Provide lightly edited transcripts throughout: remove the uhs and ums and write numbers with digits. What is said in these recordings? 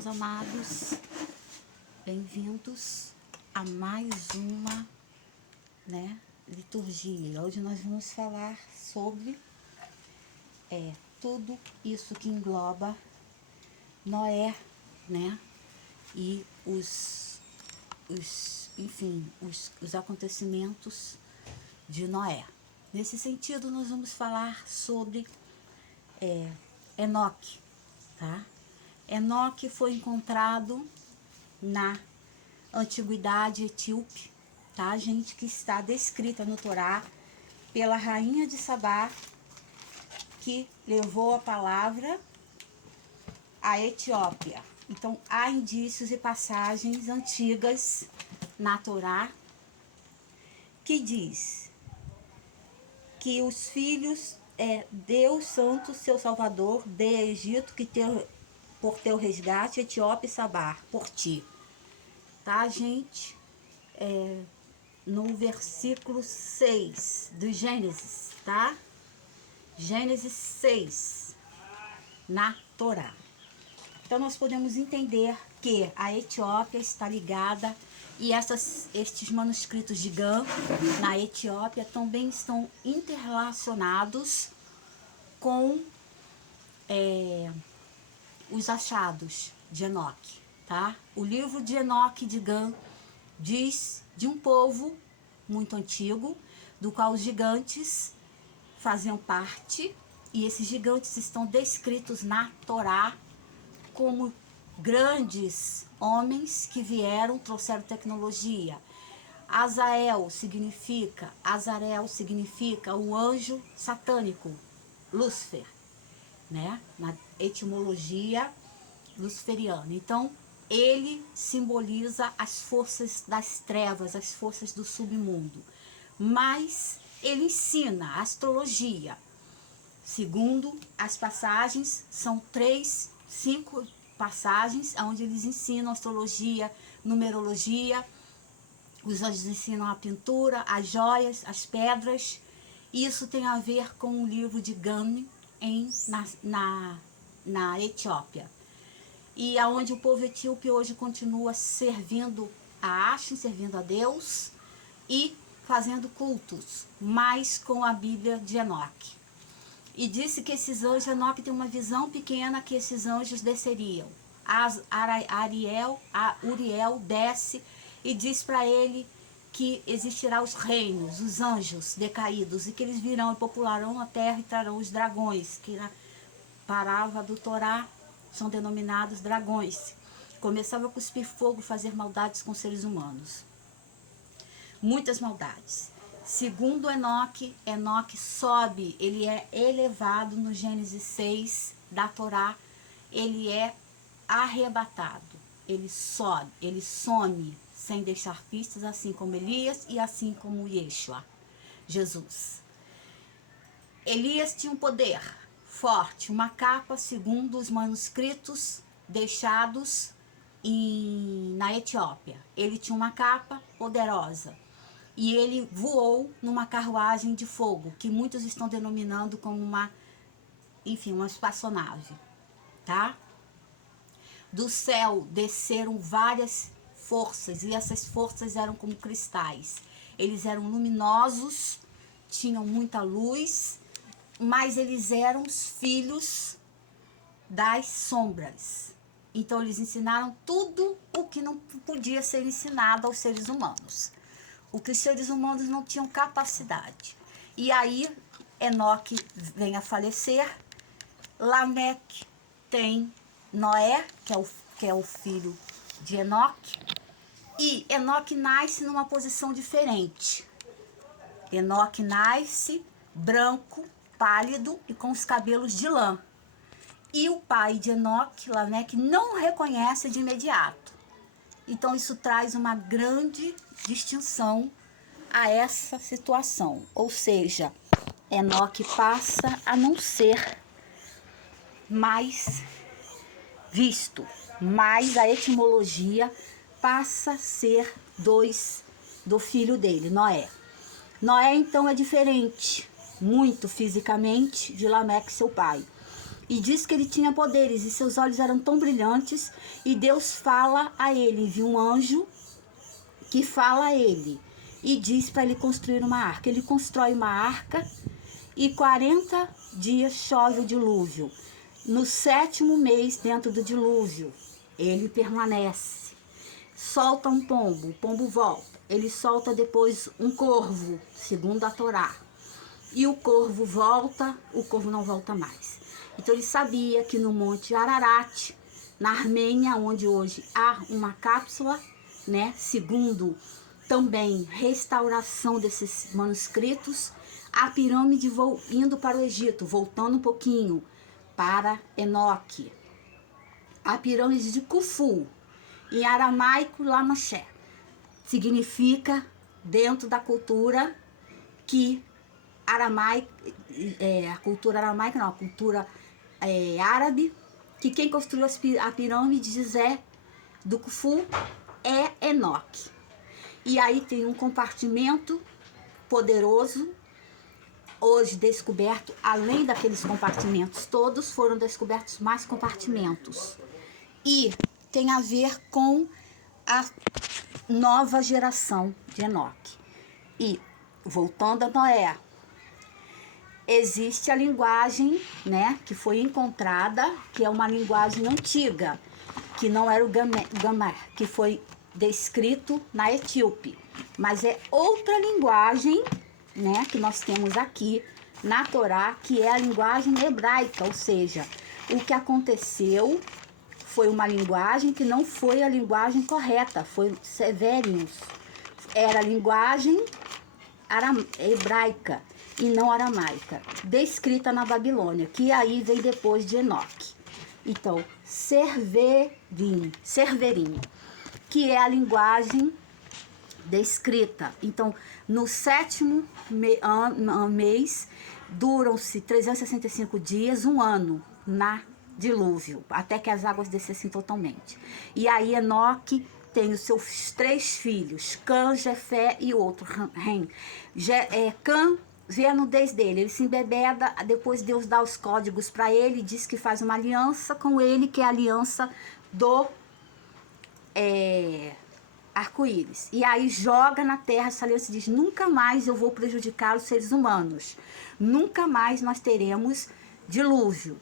meus amados, bem-vindos a mais uma, liturgia. Hoje nós vamos falar sobre tudo isso que engloba Noé, e os acontecimentos de Noé. Nesse sentido, nós vamos falar sobre Enoque, tá? Enoque foi encontrado na antiguidade etíope, tá, gente? Que está descrita no Torá pela rainha de Sabá, que levou a palavra à Etiópia. Então, há indícios e passagens antigas na Torá que diz que os filhos Deus Santo, seu Salvador, dê a Egito por teu resgate, Etiópia e Sabá, por ti. Tá, gente? No versículo 6 do Gênesis, tá? Gênesis 6, na Torá. Então, nós podemos entender que a Etiópia está ligada e estes manuscritos de Gam, na Etiópia, também estão interrelacionados com os achados de Enoque, tá? O livro de Enoque de Gam diz de um povo muito antigo, do qual os gigantes faziam parte, e esses gigantes estão descritos na Torá como grandes homens que vieram, trouxeram tecnologia. Azarel significa o anjo satânico, Lúcifer, na etimologia luciferiana. Então, ele simboliza as forças das trevas, as forças do submundo. Mas ele ensina a astrologia. Segundo as passagens, são 5 passagens onde eles ensinam astrologia, numerologia. Os anjos ensinam a pintura, as joias, as pedras. Isso tem a ver com o livro de Gam na Etiópia. E aonde o povo etíope hoje continua servindo a Axim, servindo a Deus e fazendo cultos, mas com a Bíblia de Enoque. E disse que esses anjos, Enoque tem uma visão pequena que esses anjos desceriam. Uriel desce e diz para ele que existirá os reinos, os anjos decaídos, e que eles virão e popularão a terra e trarão os dragões, que na palavra do Torá são denominados dragões. Começava a cuspir fogo e fazer maldades com seres humanos. Muitas maldades. Segundo Enoque, Enoque sobe, ele é elevado no Gênesis 6 da Torá, ele é arrebatado, ele sobe, ele some sem deixar pistas, assim como Elias e assim como Yeshua, Jesus. Elias tinha um poder forte, uma capa, segundo os manuscritos deixados na Etiópia. Ele tinha uma capa poderosa. E ele voou numa carruagem de fogo, que muitos estão denominando como uma espaçonave, tá? Do céu desceram várias forças, e essas forças eram como cristais. Eles eram luminosos, tinham muita luz, mas eles eram os filhos das sombras. Então eles ensinaram tudo o que não podia ser ensinado aos seres humanos. O que os seres humanos não tinham capacidade. E aí, Enoque vem a falecer. Lameque tem Noé, que é o filho de Enoque. E Enoque nasce numa posição diferente. Enoque nasce branco, pálido e com os cabelos de lã. E o pai de Enoque, Lameque, não o reconhece de imediato. Então isso traz uma grande distinção a essa situação. Ou seja, Enoque passa a não ser mais visto, mas a etimologia passa a ser do filho dele, Noé. Noé então é diferente, muito fisicamente, de Lameque, seu pai. E diz que ele tinha poderes e seus olhos eram tão brilhantes. E Deus fala a ele, envia um anjo que fala a ele e diz para ele construir uma arca. Ele constrói uma arca e 40 dias chove o dilúvio. No 7º mês, dentro do dilúvio, ele permanece. Solta um pombo, o pombo volta. Ele solta depois um corvo, segundo a Torá. E o corvo volta, o corvo não volta mais. Então ele sabia que no Monte Ararat, na Armênia, onde hoje há uma cápsula, né, segundo também restauração desses manuscritos, a pirâmide indo para o Egito, voltando um pouquinho para Enoque. A pirâmide de Khufu, em aramaico, Lamashé, significa dentro da cultura que aramaica, a cultura aramaica não, a cultura árabe, que quem construiu a pirâmide de Gizé do Khufu é Enoque. E aí tem um compartimento poderoso, hoje descoberto, além daqueles compartimentos todos, foram descobertos mais compartimentos. E tem a ver com a nova geração de Enoque. E, voltando a Noé, existe a linguagem, né, que foi encontrada, que é uma linguagem antiga, que não era o Gamer, que foi descrito na Etíope, mas é outra linguagem, né, que nós temos aqui na Torá, que é a linguagem hebraica, ou seja, o que aconteceu foi uma linguagem que não foi a linguagem correta, foi Severius, era a linguagem hebraica e não aramaica, descrita na Babilônia, que aí vem depois de Enoque. Então, Serverim, que é a linguagem descrita. Então, no 7º mês, duram-se 365 dias, um ano, na dilúvio, até que as águas descessem totalmente. E aí Enoque tem os seus 3 filhos, Cã, Jefé e outro, Rem. Cã vê a nudez dele, ele se embebeda, depois Deus dá os códigos para ele, diz que faz uma aliança com ele, que é a aliança do arco-íris. E aí joga na terra essa aliança e diz, nunca mais eu vou prejudicar os seres humanos, nunca mais nós teremos dilúvio.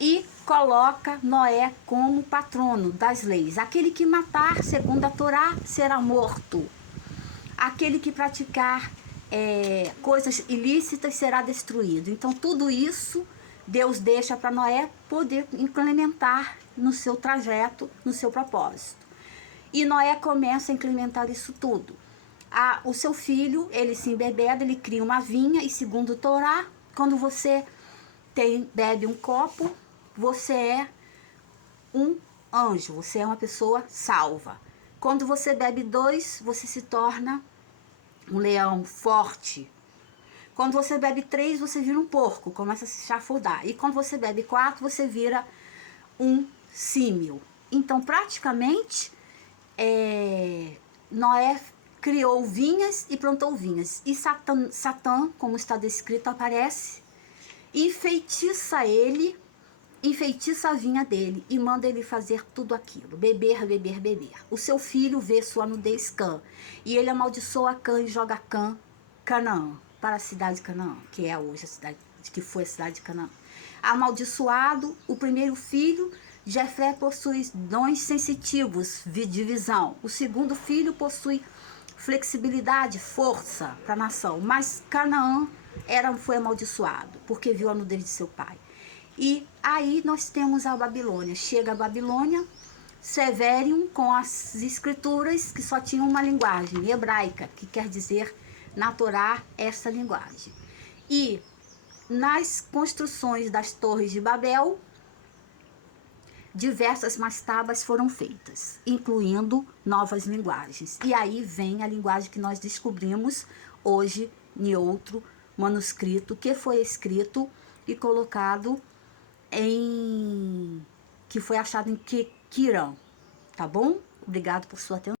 E coloca Noé como patrono das leis. Aquele que matar, segundo a Torá, será morto. Aquele que praticar coisas ilícitas será destruído. Então, tudo isso Deus deixa para Noé poder implementar no seu trajeto, no seu propósito. E Noé começa a implementar isso tudo. O seu filho, ele se embebeda, ele cria uma vinha, e segundo Torá, quando você bebe um copo, você é um anjo, você é uma pessoa salva. Quando você bebe 2, você se torna um leão forte. Quando você bebe 3, você vira um porco, começa a se chafurdar. E quando você bebe 4, você vira um símil. Então, praticamente, Noé criou vinhas e plantou vinhas. E Satã, como está descrito, aparece, enfeitiça ele, enfeitiça a vinha dele e manda ele fazer tudo aquilo, beber, beber, beber. O seu filho vê sua nudez, Cã, e ele amaldiçoa Cã e joga Canaã, para a cidade de Canaã, que é hoje a cidade, que foi a cidade de Canaã. Amaldiçoado, o primeiro filho, Jefé, possui dons sensitivos de visão. O segundo filho possui flexibilidade, força para a nação. Mas Canaã foi amaldiçoado, porque viu a nudez de seu pai. E aí nós temos a Babilônia. Chega a Babilônia, Severium, com as escrituras que só tinham uma linguagem hebraica, que quer dizer, na Torá, essa linguagem. E nas construções das torres de Babel, diversas mastabas foram feitas, incluindo novas linguagens. E aí vem a linguagem que nós descobrimos hoje em outro manuscrito, que foi escrito e colocado que foi achado em Quirã, tá bom? Obrigado por sua atenção.